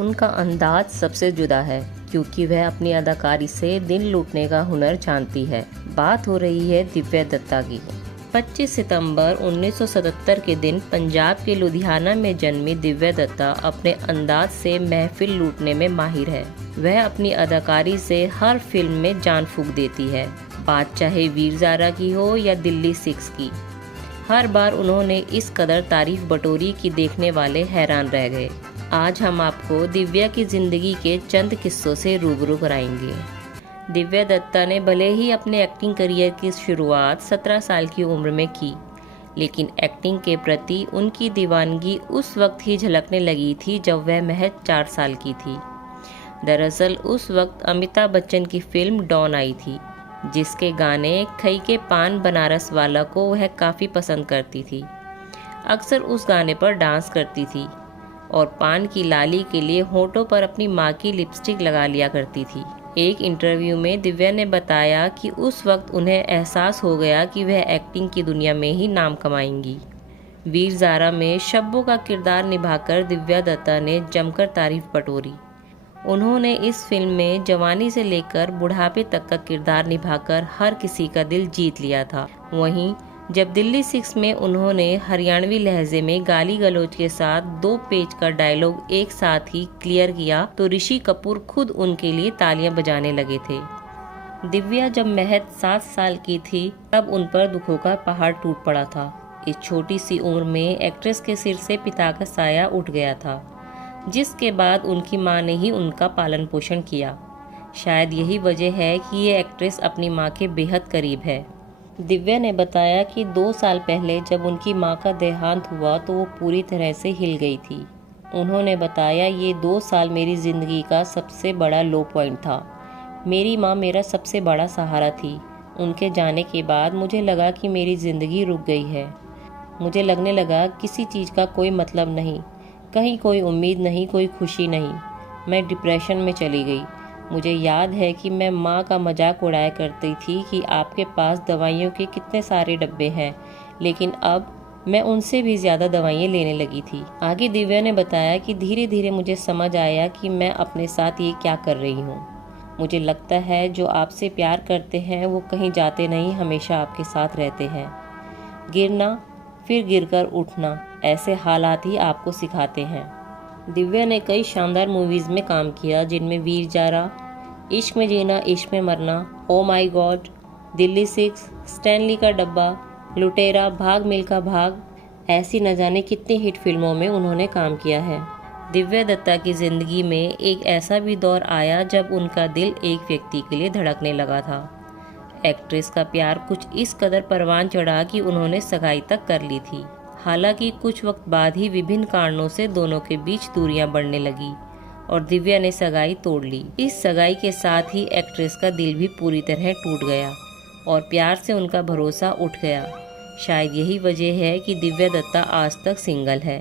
उनका अंदाज सबसे जुदा है क्योंकि वह अपनी अदाकारी से दिल लूटने का हुनर जानती है। बात हो रही है दिव्या दत्ता की। 25 सितंबर 1977 के दिन पंजाब के लुधियाना में जन्मी दिव्या दत्ता अपने अंदाज से महफिल लूटने में माहिर है। वह अपनी अदाकारी से हर फिल्म में जान फूंक देती है, बात चाहे वीर ज़ारा की हो या दिल्ली 6 की। हर बार उन्होंने इस कदर तारीफ बटोरी कि देखने वाले हैरान रह गए। आज हम आपको दिव्या की ज़िंदगी के चंद किस्सों से रूबरू कराएंगे। दिव्या दत्ता ने भले ही अपने एक्टिंग करियर की शुरुआत 17 साल की उम्र में की, लेकिन एक्टिंग के प्रति उनकी दीवानगी उस वक्त ही झलकने लगी थी जब वह महज 4 साल की थी। दरअसल उस वक्त अमिताभ बच्चन की फिल्म डॉन आई थी, जिसके गाने खई के पान बनारस वाला को वह काफ़ी पसंद करती थी। अक्सर उस गाने पर डांस करती थी और पान की लाली के लिए होठों पर अपनी माँ की लिपस्टिक लगा लिया करती थी। एक इंटरव्यू में दिव्या ने बताया कि उस वक्त उन्हें एहसास हो गया कि वह एक्टिंग की दुनिया में ही नाम कमाएंगी। वीर ज़ारा में शब्बो का किरदार निभाकर दिव्या दत्ता ने जमकर तारीफ बटोरी। उन्होंने इस फिल्म में जवानी से लेकर बुढ़ापे तक का किरदार निभाकर हर किसी का दिल जीत लिया था। वहीं जब दिल्ली 6 में उन्होंने हरियाणवी लहजे में गाली गलौज के साथ 2 पेज का डायलॉग एक साथ ही क्लियर किया तो ऋषि कपूर खुद उनके लिए तालियां बजाने लगे थे। दिव्या जब महज 7 साल की थी तब उन पर दुखों का पहाड़ टूट पड़ा था। इस छोटी सी उम्र में एक्ट्रेस के सिर से पिता का साया उठ गया था, जिसके बाद उनकी मां ने ही उनका पालन पोषण किया। शायद यही वजह है कि ये एक्ट्रेस अपनी मां के बेहद करीब है। दिव्या ने बताया कि 2 साल पहले जब उनकी मां का देहांत हुआ तो वो पूरी तरह से हिल गई थी। उन्होंने बताया, ये 2 साल मेरी ज़िंदगी का सबसे बड़ा लो पॉइंट था। मेरी मां मेरा सबसे बड़ा सहारा थी। उनके जाने के बाद मुझे लगा कि मेरी ज़िंदगी रुक गई है। मुझे लगने लगा किसी चीज़ का कोई मतलब नहीं, कहीं कोई उम्मीद नहीं, कोई खुशी नहीं। मैं डिप्रेशन में चली गई। मुझे याद है कि मैं माँ का मजाक उड़ाया करती थी कि आपके पास दवाइयों के कितने सारे डब्बे हैं, लेकिन अब मैं उनसे भी ज़्यादा दवाइयाँ लेने लगी थी। आगे दिव्या ने बताया कि धीरे धीरे मुझे समझ आया कि मैं अपने साथ ये क्या कर रही हूँ। मुझे लगता है जो आपसे प्यार करते हैं वो कहीं जाते नहीं, हमेशा आपके साथ रहते हैं। गिरना फिर गिरकर उठना, ऐसे हालात ही आपको सिखाते हैं। दिव्या ने कई शानदार मूवीज़ में काम किया, जिनमें वीर ज़ारा, इश्क में जीना इश्क में मरना, oh my God, Delhi 6, Stanley का डब्बा, लुटेरा, भाग मिल्खा भाग, ऐसी न जाने कितनी हिट फिल्मों में उन्होंने काम किया है। दिव्या दत्ता की ज़िंदगी में एक ऐसा भी दौर आया जब उनका दिल एक व्यक्ति के लिए धड़कने लगा था। एक्ट्रेस का प्यार कुछ इस कदर परवान चढ़ा कि उन्होंने सगाई तक कर ली थी। हालांकि कुछ वक्त बाद ही विभिन्न कारणों से दोनों के बीच दूरियां बढ़ने लगी और दिव्या ने सगाई तोड़ ली। इस सगाई के साथ ही एक्ट्रेस का दिल भी पूरी तरह टूट गया और प्यार से उनका भरोसा उठ गया। शायद यही वजह है कि दिव्या दत्ता आज तक सिंगल है।